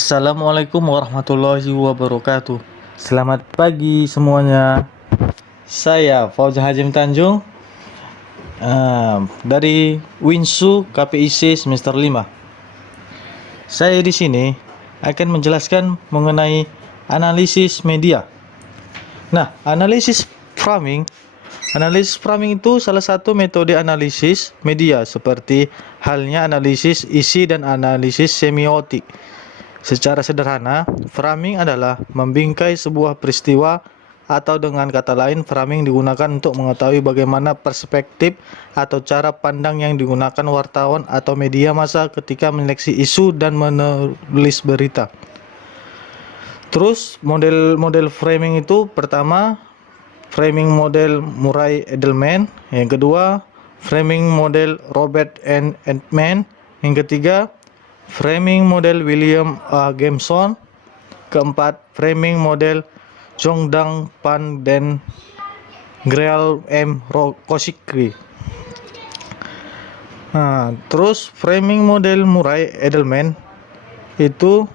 Assalamualaikum warahmatullahi wabarakatuh. Selamat pagi semuanya. Saya Fauzan Hajim Tanjung dari Winsu KPIC semester 5. Saya di sini akan menjelaskan mengenai analisis media. Nah, analisis framing itu salah satu metode analisis media seperti halnya analisis isi dan analisis semiotik. Secara sederhana, framing adalah membingkai sebuah peristiwa, atau dengan kata lain, framing digunakan untuk mengetahui bagaimana perspektif atau cara pandang yang digunakan wartawan atau media massa ketika menyeleksi isu dan menulis berita. Terus model framing itu pertama, framing model Murray Edelman, yang kedua, framing model Robert N. Edelman, yang ketiga, framing model William A. Gibson, keempat, framing model Zhongdang Pan dan Greal M. Kosikri. Terus framing model Murray Edelman itu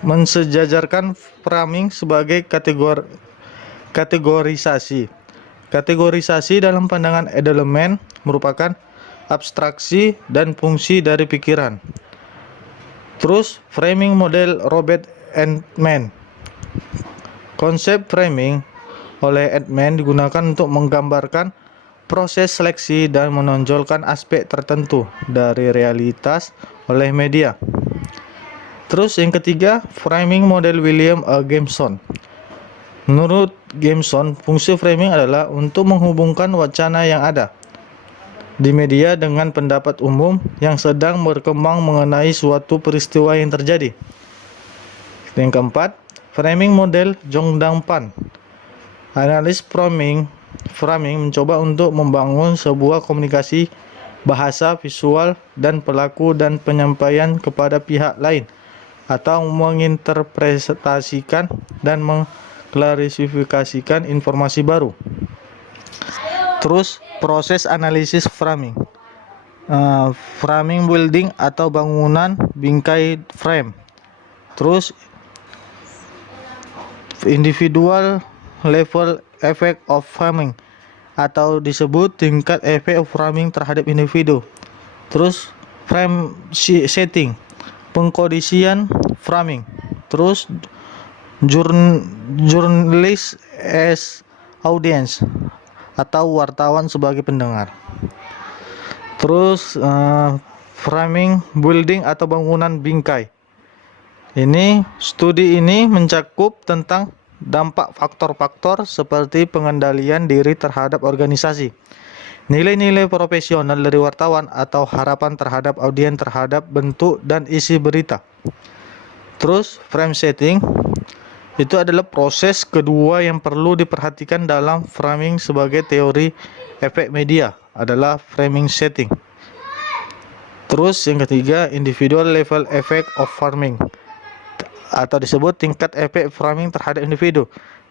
mensejajarkan framing sebagai kategorisasi. Kategorisasi dalam pandangan Edelman merupakan abstraksi dan fungsi dari pikiran. Terus framing model Robert Edelman. Konsep framing oleh Edelman digunakan untuk menggambarkan proses seleksi dan menonjolkan aspek tertentu dari realitas oleh media. Terus yang ketiga, framing model William A. Gibson. Menurut Gibson, fungsi framing adalah untuk menghubungkan wacana yang ada di media dengan pendapat umum yang sedang berkembang mengenai suatu peristiwa yang terjadi. Yang keempat, framing model Zhongdang Pan. Analis framing mencoba untuk membangun sebuah komunikasi bahasa, visual, dan pelaku dan penyampaian kepada pihak lain, atau menginterpretasikan dan mengklarifikasikan informasi baru. Terus proses analisis framing, framing building atau bangunan bingkai frame. Terus individual level effect of framing atau disebut tingkat efek framing terhadap individu. Terus frame setting, pengkondisian framing. Terus journalist as audience atau wartawan sebagai pendengar. Terus framing building atau bangunan bingkai. Studi ini mencakup tentang dampak faktor-faktor seperti pengendalian diri terhadap organisasi, nilai-nilai profesional dari wartawan atau harapan terhadap audiens terhadap bentuk dan isi berita. Terus frame setting itu adalah proses kedua yang perlu diperhatikan dalam framing sebagai teori efek media adalah framing setting. Terus yang ketiga, individual level effect of framing atau disebut tingkat efek framing terhadap individu.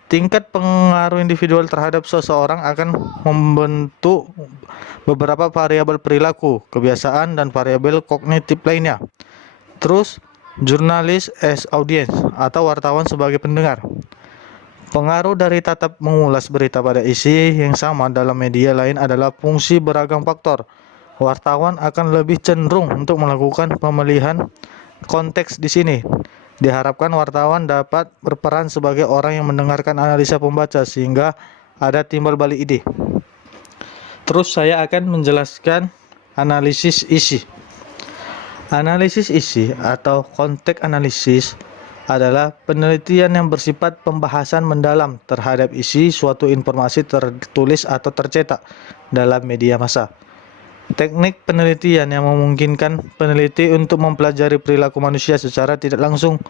Tingkat pengaruh individual terhadap seseorang akan membentuk beberapa variabel perilaku, kebiasaan, dan variabel kognitif lainnya. Terus jurnalis as audience atau wartawan sebagai pendengar. Pengaruh dari tatap mengulas berita pada isi yang sama dalam media lain adalah fungsi beragam faktor. Wartawan akan lebih cenderung untuk melakukan pemilihan konteks di sini. Diharapkan wartawan dapat berperan sebagai orang yang mendengarkan analisa pembaca sehingga ada timbal balik ide. Terus saya akan menjelaskan analisis isi. Analisis isi atau konteks analisis adalah penelitian yang bersifat pembahasan mendalam terhadap isi suatu informasi tertulis atau tercetak dalam media massa. Teknik penelitian yang memungkinkan peneliti untuk mempelajari perilaku manusia secara tidak langsung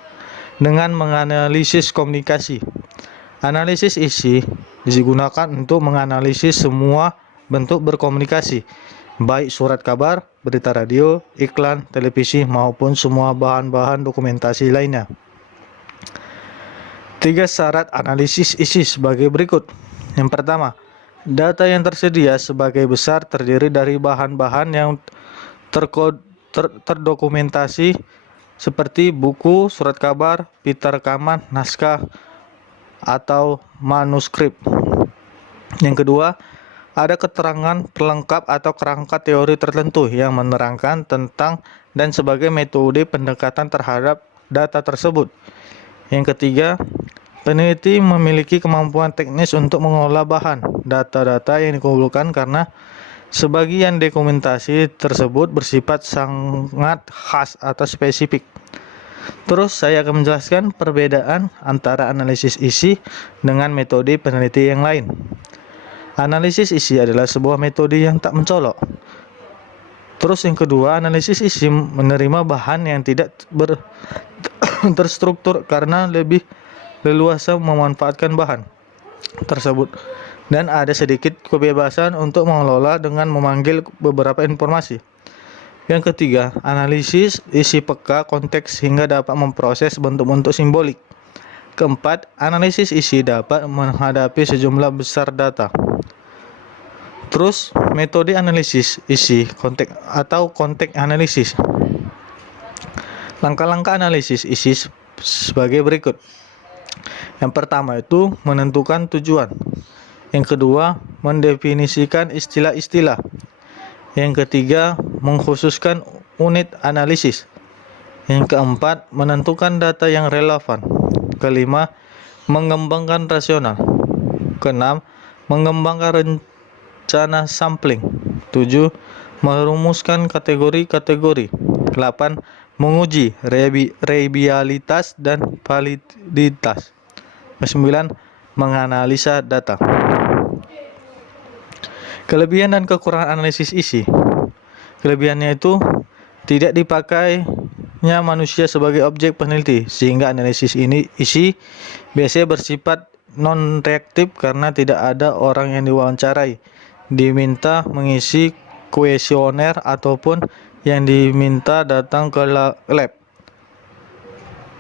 dengan menganalisis komunikasi. Analisis isi digunakan untuk menganalisis semua bentuk berkomunikasi, baik surat kabar, berita radio, iklan, televisi, maupun semua bahan-bahan dokumentasi lainnya. 3 syarat analisis isi sebagai berikut. Yang pertama, data yang tersedia sebagai besar terdiri dari bahan-bahan yang terdokumentasi seperti buku, surat kabar, pita rekaman, naskah, atau manuskrip. Yang kedua, ada keterangan pelengkap atau kerangka teori tertentu yang menerangkan tentang dan sebagai metode pendekatan terhadap data tersebut. Yang ketiga, peneliti memiliki kemampuan teknis untuk mengolah bahan data-data yang dikumpulkan karena sebagian dokumentasi tersebut bersifat sangat khas atau spesifik. Terus saya akan menjelaskan perbedaan antara analisis isi dengan metode peneliti yang lain. Analisis isi adalah sebuah metode yang tak mencolok. Terus yang kedua, analisis isi menerima bahan yang tidak terstruktur karena lebih leluasa memanfaatkan bahan tersebut dan ada sedikit kebebasan untuk mengelola dengan memanggil beberapa informasi. Yang ketiga, analisis isi peka konteks hingga dapat memproses bentuk-bentuk simbolik. Keempat, analisis isi dapat menghadapi sejumlah besar data. Terus, metode analisis isi konteks atau konteks analisis. Langkah-langkah analisis isi sebagai berikut. Yang pertama itu menentukan tujuan. Yang kedua, mendefinisikan istilah-istilah. Yang ketiga, mengkhususkan unit analisis. Yang keempat, menentukan data yang relevan. Kelima, mengembangkan rasional. Keenam, mengembangkan rencana sampling. 7, merumuskan kategori-kategori. 8, menguji reliabilitas dan validitas. 9, menganalisa data. Kelebihan dan kekurangan analisis isi. Kelebihannya itu tidak dipakainya manusia sebagai objek peneliti, sehingga analisis isi biasanya bersifat non-reaktif karena tidak ada orang yang diwawancarai, diminta mengisi kuesioner ataupun yang diminta datang ke lab.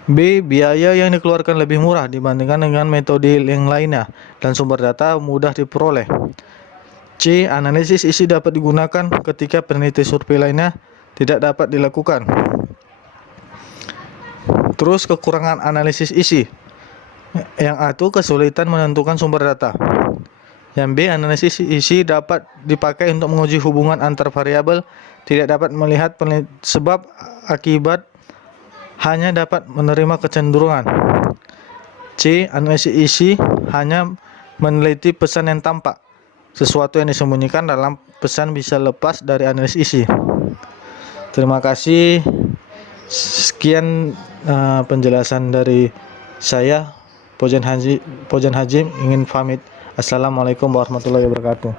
B. Biaya yang dikeluarkan lebih murah dibandingkan dengan metode yang lainnya dan sumber data mudah diperoleh. C. Analisis isi dapat digunakan ketika peneliti survei lainnya tidak dapat dilakukan. Terus kekurangan analisis isi. Yang A itu kesulitan menentukan sumber data. Yang B, analisis isi dapat dipakai untuk menguji hubungan antar variabel, tidak dapat melihat sebab akibat, hanya dapat menerima kecenderungan. C. Analisis isi hanya meneliti pesan yang tampak. Sesuatu yang disembunyikan dalam pesan bisa lepas dari analisis isi. Terima kasih. Sekian penjelasan dari saya, Pojan Hajim ingin pamit. Assalamualaikum warahmatullahi wabarakatuh.